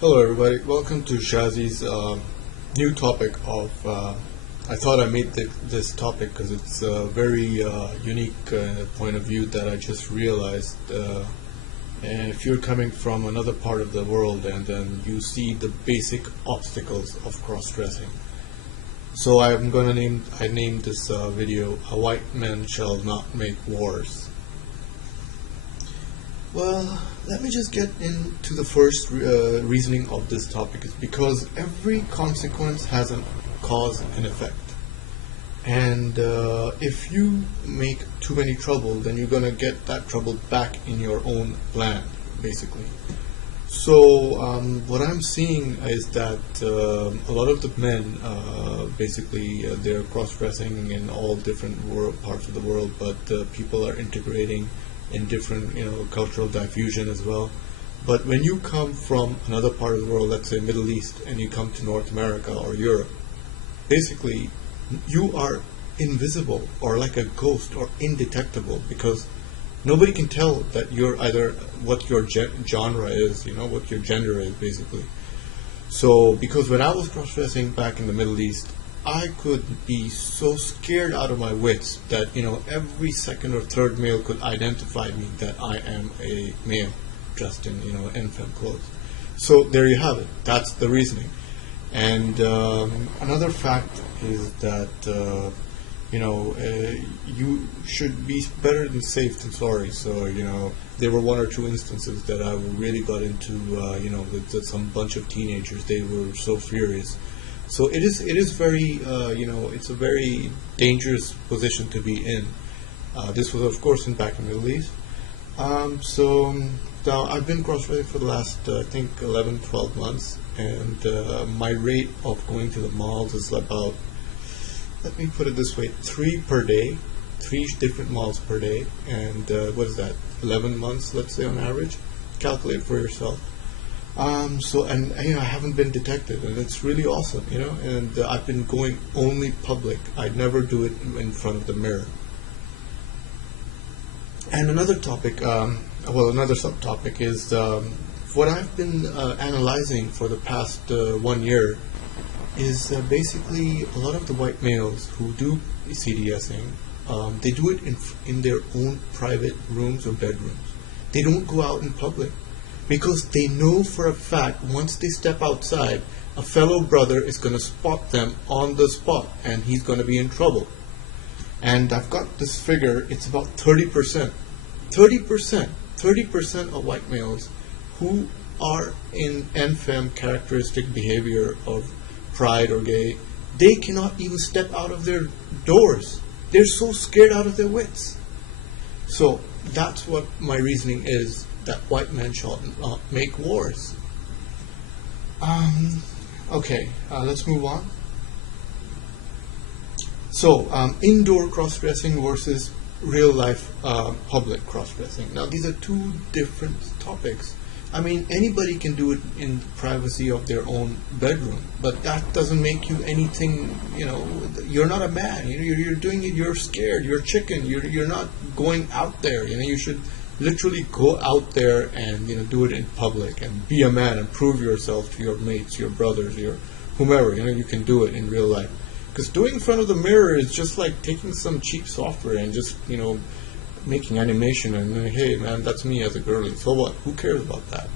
Hello everybody, welcome to Shazi's new topic of, I thought I made this topic because it's a very unique point of view that I just realized. And if you're coming from another part of the world and then you see the basic obstacles of cross-dressing. So I named this video, "A White Man Shall Not Make Wars." Well, let me just get into the first reasoning of this topic. Is because every consequence has a cause and effect. And if you make too many trouble, then you're going to get that trouble back in your own land, basically. So what I'm seeing is that a lot of the men, basically, they're cross-dressing in all different parts of the world, but people are integrating in different, cultural diffusion as well. But when you come from another part of the world, let's say Middle East, and you come to North America or Europe, basically you are invisible or like a ghost or indetectable, because nobody can tell that you're either what your genre is, what your gender is, basically. So because when I was cross-dressing back in the Middle East, I could be so scared out of my wits that every second or third male could identify me that I am a male dressed in infant clothes. So there you have it. That's the reasoning. And another fact is that you should be better than safe than sorry. So there were one or two instances that I really got into. With some bunch of teenagers, they were so furious. So it is very, it's a very dangerous position to be in. This was, of course, back in the Middle East. So now I've been cross-dressing for the last, I think, 11, 12 months. And my rate of going to the malls is about, let me put it this way, 3 per day, 3 different malls per day. And what is that, 11 months, let's say, on average? Calculate for yourself. I haven't been detected, and it's really awesome, and I've been going only public. I'd never do it in front of the mirror. And another topic, another subtopic is what I've been analyzing for the past 1 year is basically a lot of the white males who do CDSing, they do it in their own private rooms or bedrooms. They don't go out in public, because they know for a fact once they step outside, a fellow brother is going to spot them on the spot, and he's going to be in trouble. And I've got this figure, it's about 30%. 30% of white males who are in NFEM characteristic behavior of pride or gay, they cannot even step out of their doors. They're so scared out of their wits. So that's what my reasoning is, that white men shall not make wars. Okay, let's move on. So, indoor cross-dressing versus real-life public cross-dressing. Now, these are two different topics. I mean, anybody can do it in the privacy of their own bedroom, but that doesn't make you anything, you're not a man, you're doing it, you're scared, you're chicken, you're not going out there, you should literally go out there and do it in public and be a man and prove yourself to your mates, your brothers, your whomever. You can do it in real life. Because doing in front of the mirror is just like taking some cheap software and just making animation and hey man, that's me as a girlie. So what? Who cares about that?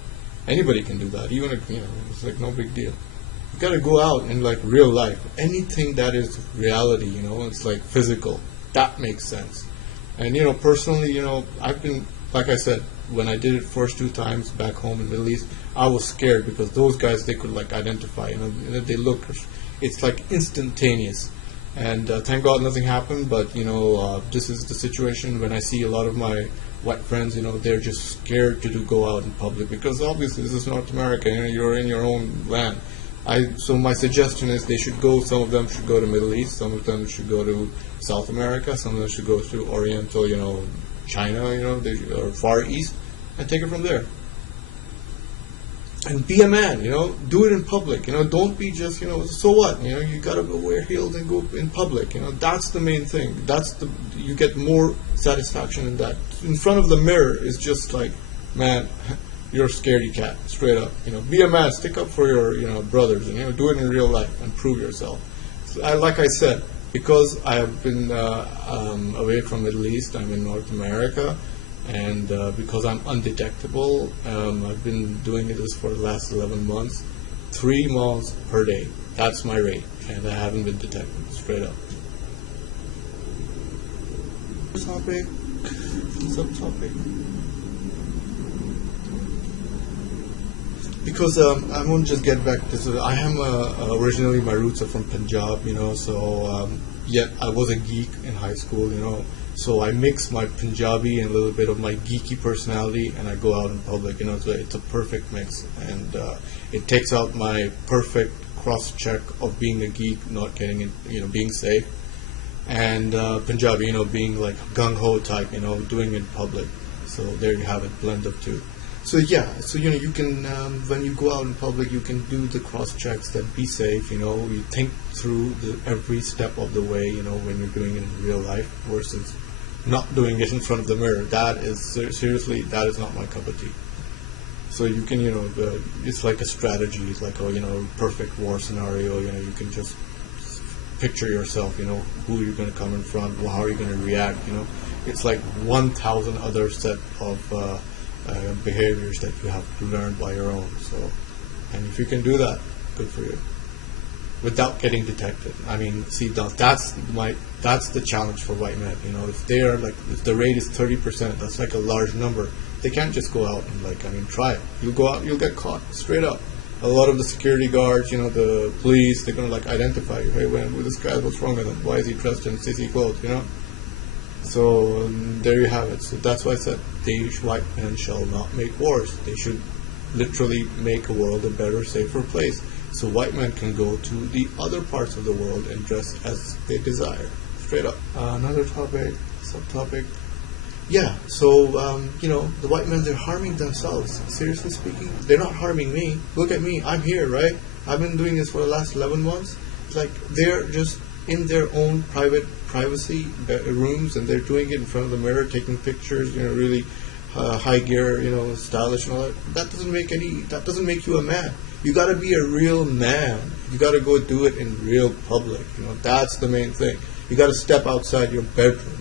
Anybody can do that. Even if it's like no big deal. You got to go out in like real life. Anything that is reality, it's like physical. That makes sense. And personally, I've been, like I said, when I did it first 2 times back home in the Middle East, I was scared because those guys, they could like identify, they look, it's like instantaneous. And thank God nothing happened, but this is the situation when I see a lot of my white friends, they're just scared to go out in public because obviously this is North America, you're in your own land. So my suggestion is some of them should go to Middle East, some of them should go to South America, some of them should go to Oriental, China, or Far East, and take it from there. And be a man, do it in public, don't be just, so what, you gotta go wear heels and go in public, that's the main thing. You get more satisfaction in that. In front of the mirror is just like, man, you're a scaredy cat, straight up. Be a man, stick up for your brothers, and do it in real life and prove yourself. So like I said, because I have been away from Middle East, I'm in North America, and because I'm undetectable, I've been doing this for the last 11 months, 3 miles per day. That's my rate, and I haven't been detected, straight up. Topic, subtopic. Because I won't just get back to this. I am originally, my roots are from Punjab, so yet I was a geek in high school, so I mix my Punjabi and a little bit of my geeky personality, and I go out in public, so it's a perfect mix, and it takes out my perfect cross-check of being a geek, not getting it, being safe, and Punjabi, being like gung-ho type, doing it in public. So there you have it, blend of two. So yeah, you can when you go out in public, you can do the cross checks, that be safe. You think through every step of the way. When you're doing it in real life versus not doing it in front of the mirror. That is seriously, that is not my cup of tea. So you can it's like a strategy. It's like a perfect war scenario. You can just picture yourself. Who you're going to come in front, how are you going to react. It's like 1,000 other set of behaviors that you have to learn by your own. So, and if you can do that, good for you, without getting detected. I mean, see, that's the challenge for white men. If they are if the rate is 30%, that's like a large number. They can't just go out and try it. You'll go out, you'll get caught, straight up. A lot of the security guards, the police, they're gonna identify you. Hey, with this guy, what's wrong with him? Why is he dressed in sissy clothes? So there you have it. So that's why I said white men shall not make wars. They should literally make a world a better, safer place. So white men can go to the other parts of the world and dress as they desire. Straight up. Another topic, subtopic. Yeah, so, the white men, they're harming themselves. Seriously speaking, they're not harming me. Look at me, I'm here, right? I've been doing this for the last 11 months. It's like they're just in their own privacy rooms, and they're doing it in front of the mirror, taking pictures, really high gear, stylish and all that. That doesn't make you a man. You got to be a real man. You got to go do it in real public. That's the main thing. You got to step outside your bedroom.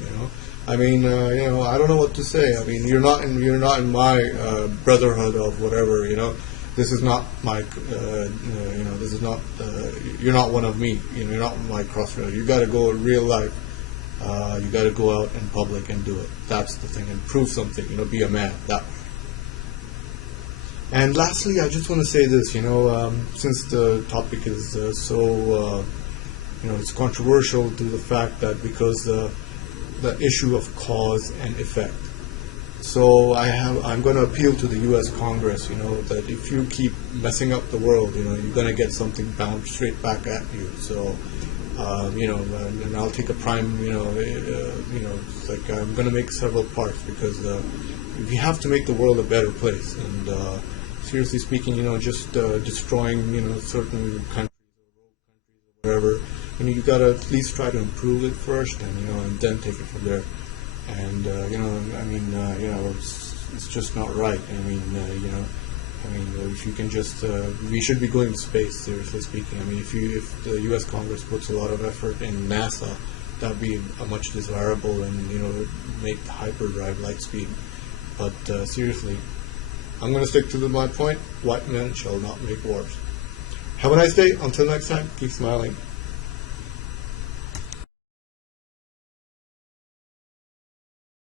I mean, I don't know what to say. I mean, you're not in my brotherhood of whatever. This is not my. This is not. You're not one of me. You're not my crossroad. You got to go in real life. You got to go out in public and do it. That's the thing, and prove something. Be a man. That. And lastly, I just want to say this. Since the topic is so, it's controversial to the fact that because the issue of cause and effect. So I'm going to appeal to the U.S. Congress, that if you keep messing up the world, you're going to get something bounced straight back at you. So, and I'll take a prime, it's like I'm going to make several parts because we have to make the world a better place. And seriously speaking, just destroying, certain countries or whatever. You got to at least try to improve it first, and then take it from there. And it's just not right. If you can just, we should be going to space. Seriously speaking, if the U.S. Congress puts a lot of effort in NASA, that'd be a much desirable and make the hyperdrive light speed. But seriously, I'm going to stick to my point. White men shall not make wars. Have a nice day. Until next time, keep smiling.